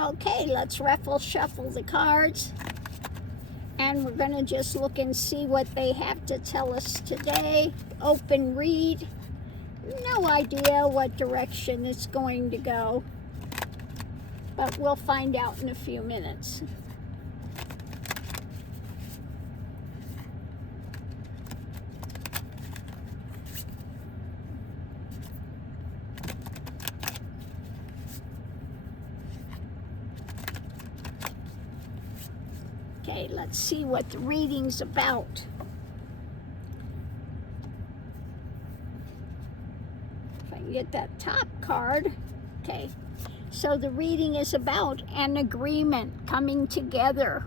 Okay, let's shuffle the cards. And we're going to just look and see what they have to tell us today. Open read. No idea what direction it's going to go, but we'll find out in a few minutes. Okay, let's see what the reading's about. If I can get that top card. Okay, so the reading is about an agreement coming together.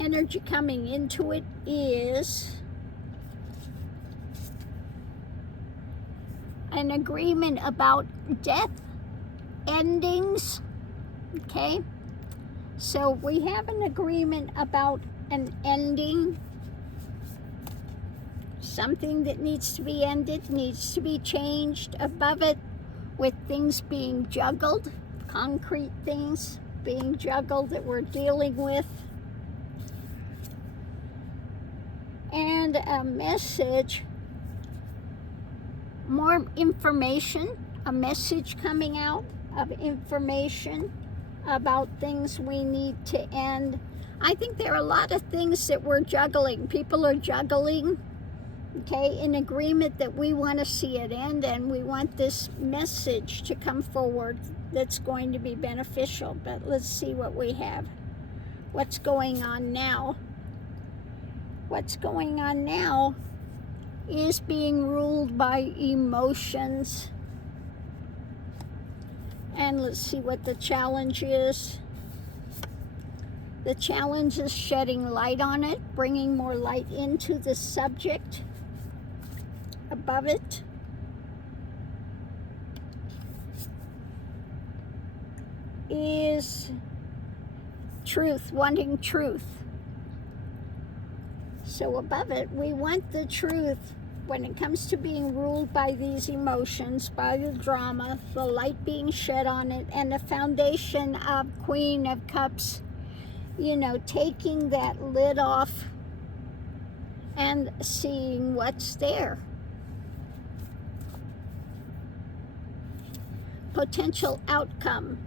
Energy coming into it is an agreement about death, endings. Okay, so we have an agreement about an ending. Something that needs to be ended, needs to be changed. Above it, with things being juggled, concrete things being juggled that we're dealing with. And a message, more information, a message coming out of information about things we need to end. I think there are a lot of things that we're juggling. People are juggling, okay, in agreement that we want to see it end, and we want this message to come forward that's going to be beneficial. But let's see what we have. What's going on now? What's going on now is being ruled by emotions. And let's see what the challenge is. The challenge is shedding light on it, bringing more light into the subject. Above it, is truth, wanting truth. So above it, we want the truth when it comes to being ruled by these emotions, by the drama, the light being shed on it, and the foundation of Queen of Cups, you know, taking that lid off and seeing what's there. Potential outcome,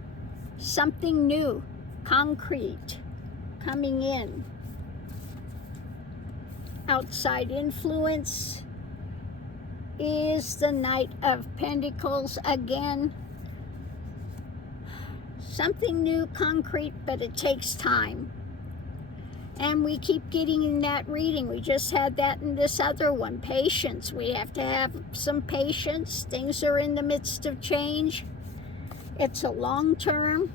something new, concrete, coming in. Outside influence is the Knight of Pentacles again. Something new, concrete, but it takes time. And we keep getting in that reading. We just had that in this other one. Patience. We have to have some patience. Things are in the midst of change. It's a long term.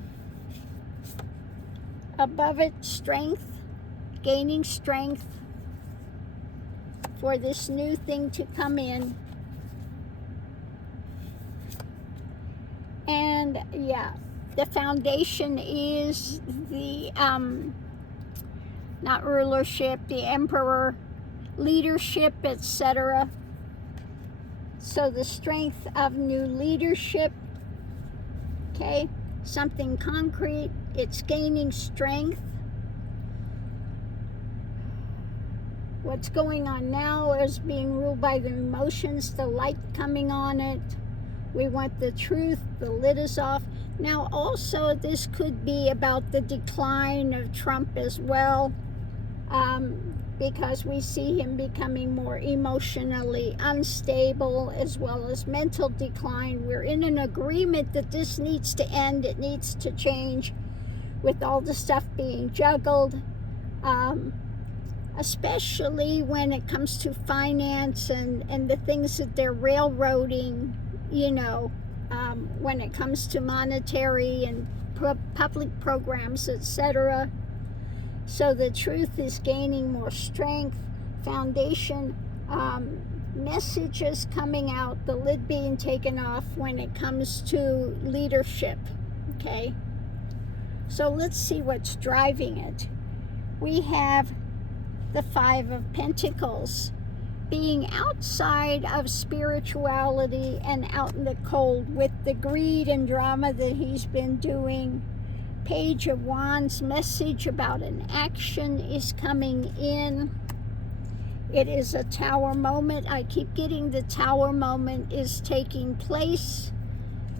Above it, strength. Gaining strength for this new thing to come in. And yeah, the foundation is the not rulership, the emperor, leadership, etc. So the strength of new leadership, okay, something concrete, it's gaining strength. What's going on now is being ruled by the emotions, the light coming on it. We want the truth, the lid is off. Now also this could be about the decline of Trump as well, because we see him becoming more emotionally unstable as well as mental decline. We're in an agreement that this needs to end, it needs to change with all the stuff being juggled. Especially when it comes to finance and the things that they're railroading, you know, when it comes to monetary and public programs, etc. So the truth is gaining more strength, foundation, messages coming out, the lid being taken off when it comes to leadership, okay? So let's see what's driving it. We have the Five of Pentacles. being outside of spirituality and out in the cold with the greed and drama that he's been doing. Page of Wands, message about an action is coming in. It is a Tower moment. I keep getting the Tower moment is taking place.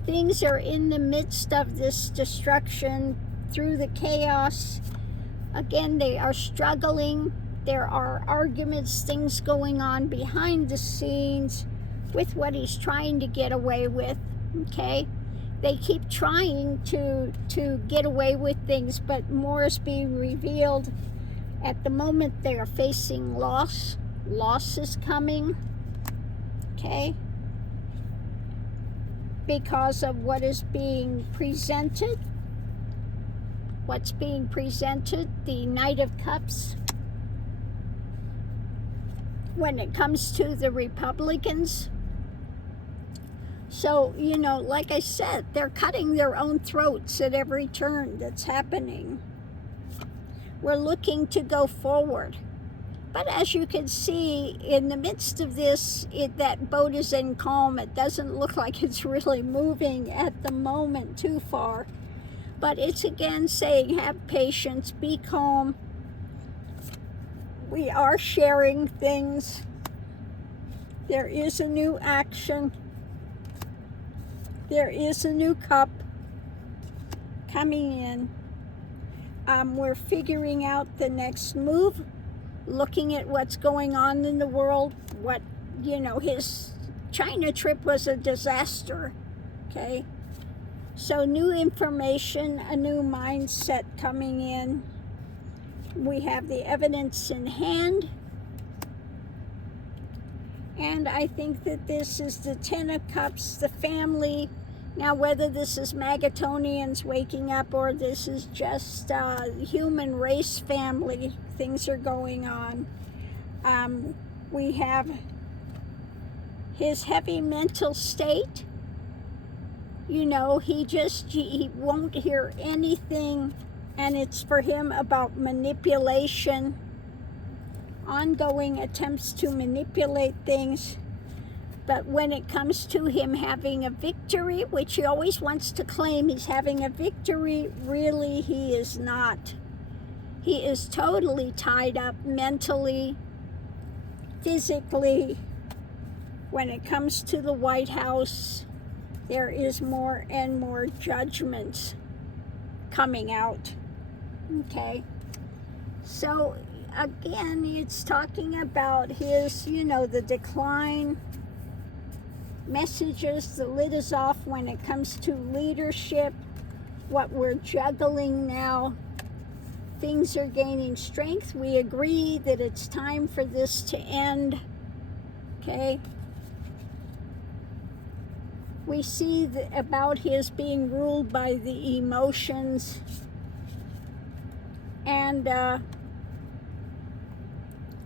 Things are in the midst of this destruction through the chaos. Again, they are struggling. There are arguments, things going on behind the scenes with what he's trying to get away with, okay? They keep trying to get away with things, but more is being revealed. At the moment, they are facing loss. Loss is coming, okay? Because of what is being presented. What's being presented, the Knight of Cups. When it comes to the Republicans. So, you know, like I said, they're cutting their own throats at every turn that's happening. We're looking to go forward. But as you can see, in the midst of this, that boat is in calm. It doesn't look like it's really moving at the moment too far. But it's again saying, have patience, be calm. We are sharing things. There is a new action. There is a new cup coming in. We're figuring out the next move, looking at what's going on in the world. What, you know, his China trip was a disaster, okay? So new information, a new mindset coming in. We have the evidence in hand. And I think that this is the Ten of Cups, the family. Now, whether this is Magatonians waking up or this is just human race family, things are going on. We have his heavy mental state. You know, he won't hear anything, and it's for him about manipulation, ongoing attempts to manipulate things. But when it comes to him having a victory, which he always wants to claim he's having a victory, really he is not. He is totally tied up mentally, physically. When it comes to the White House, there is more and more judgments coming out, okay? So again, it's talking about his, you know, the decline, messages, the lid is off when it comes to leadership, what we're juggling now. Things are gaining strength. We agree that it's time for this to end, okay? We see about his being ruled by the emotions, and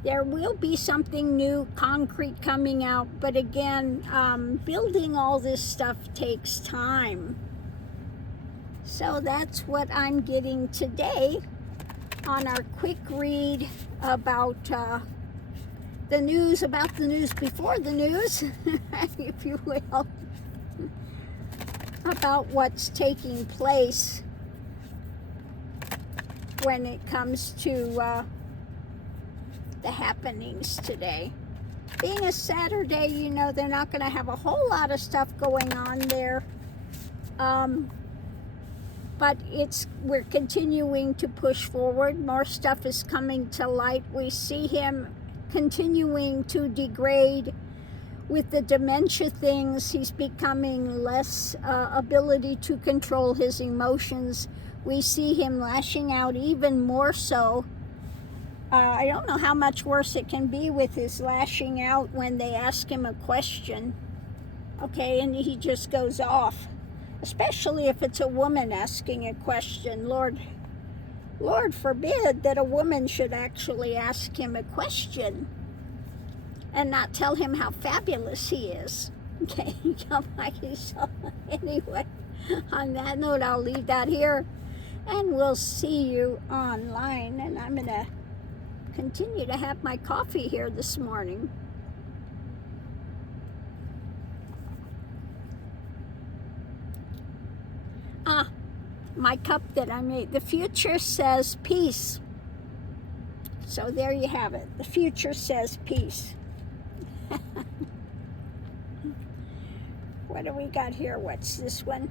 there will be something new, concrete coming out, but again, building all this stuff takes time. So that's what I'm getting today on our quick read about the news before the news, if you will, about what's taking place when it comes to the happenings today. Being a Saturday, you know, they're not going to have a whole lot of stuff going on there. But we're continuing to push forward. More stuff is coming to light. We see him continuing to degrade with the dementia things. He's becoming less ability to control his emotions. We see him lashing out even more so. I don't know how much worse it can be with his lashing out when they ask him a question, okay, and he just goes off. Especially if it's a woman asking a question. Lord forbid that a woman should actually ask him a question and not tell him how fabulous he is. Okay, so anyway, on that note, I'll leave that here, and we'll see you online. And I'm going to continue to have my coffee here this morning. my cup that I made. The future says peace. So there you have it. The future says peace. What do we got here? What's this one?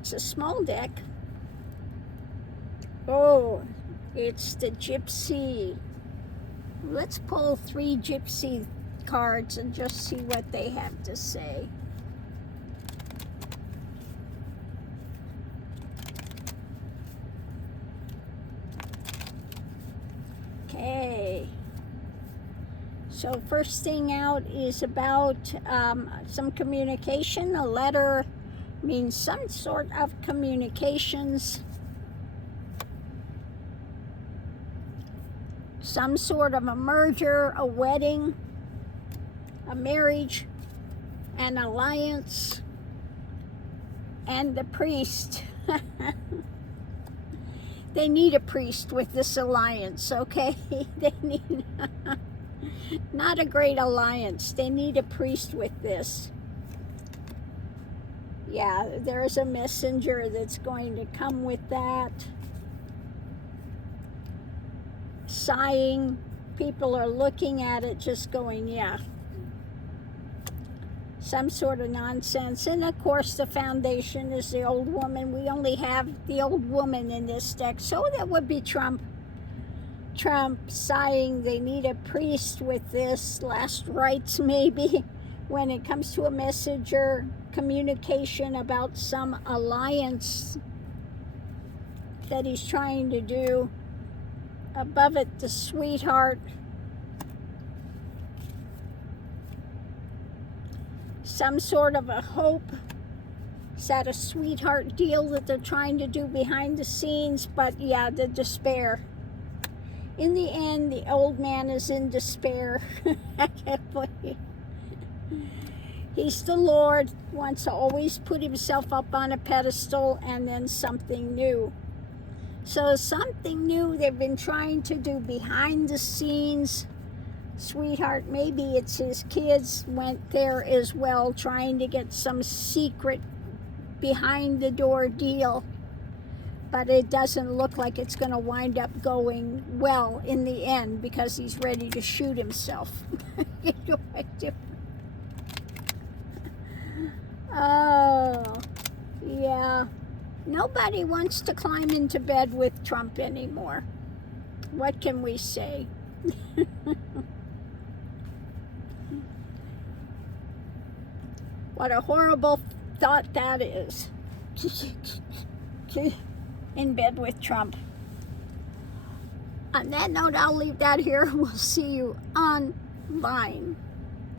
It's a small deck. Oh, it's the Gypsy. Let's pull 3 Gypsy cards and just see what they have to say. Okay. So first thing out is about some communication. A letter means some sort of communications. Some sort of a merger, a wedding, a marriage, an alliance, and the priest. They need a priest with this alliance, okay? They need not a great alliance. They need a priest with this. Yeah, there's a messenger that's going to come with that. Sighing. People are looking at it just going, yeah. Some sort of nonsense. And of course the foundation is the old woman. We only have the old woman in this deck. So that would be Trump. Trump sighing. They need a priest with this. Last rites maybe. When it comes to a messenger, communication about some alliance that he's trying to do. Above it, the sweetheart. Some sort of a hope. Is that a sweetheart deal that they're trying to do behind the scenes? But yeah, the despair. In the end, the old man is in despair. I can't believe. He's the Lord, wants to always put himself up on a pedestal, and then something new. So something new they've been trying to do behind the scenes. Sweetheart, maybe it's his kids went there as well, trying to get some secret behind the door deal. But it doesn't look like it's going to wind up going well in the end because he's ready to shoot himself. You know what I do? Oh, yeah. Nobody wants to climb into bed with Trump anymore. What can we say? What a horrible thought that is. In bed with Trump. On that note, I'll leave that here. We'll see you online.